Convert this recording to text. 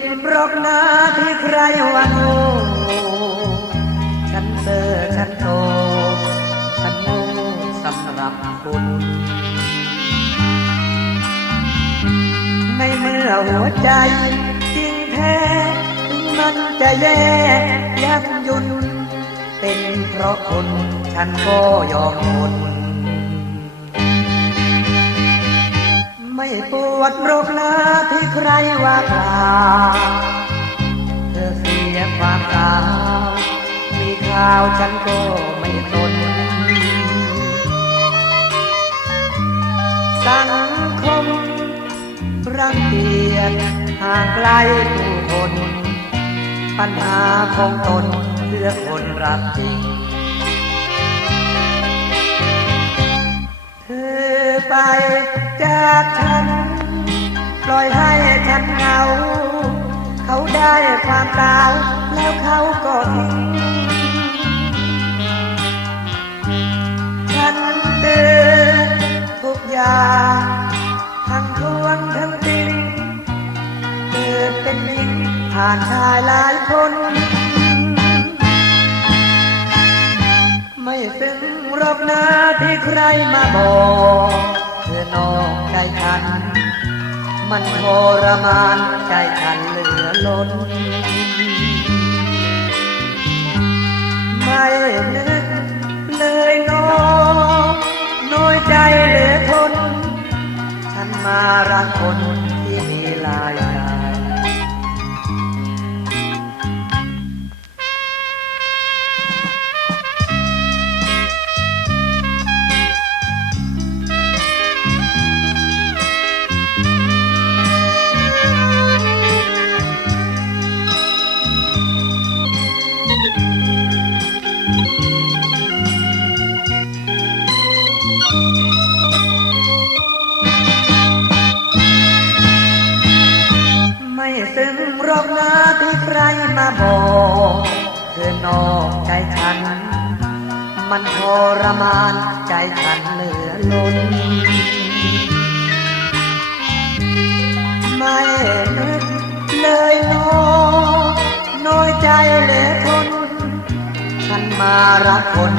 จ็บรอกนาที่ใครวันโง่ฉันเบอฉันโตฉันโง่สำหรับคุณ ในเมื่อหัวใจจริงแท้มันจะแย่ยับยุน เป็นเพราะคนฉันก็ยอมทน ไม่ปวดโรคนาที่ใครว่ากล่าวเธอเสียความสาวมีข่าวฉันก็ไม่สนสังคมรังเกียจห่างไกลผู้คน ปัญหาของตนเพื่อคนรักจริงเธอไป จากฉัน ปล่อยให้ฉันเหงา เขาได้ความตาวแล้วเขาก็ทิ้งฉันเตือนทุกอย่างทั้งทวงทั้งติงเกิดเป็นหญิงผ่านชายหลายคน ไม่ซึ้งรอบนาที่ใครมาบอก ธอนอกใจฉัน มันทรมานใจฉันเหลือล้น ไม่นึกเลยโนน้อยใจเหลือทน ฉันมารักคนที่มีลายใจ งรอบนาที่ใครมาบอกเธอนอกใจฉัน มันทรมานใจฉันเหลือล้น ไม่นึกเลยโนน้อยใจเหลือทน ฉันมารักคน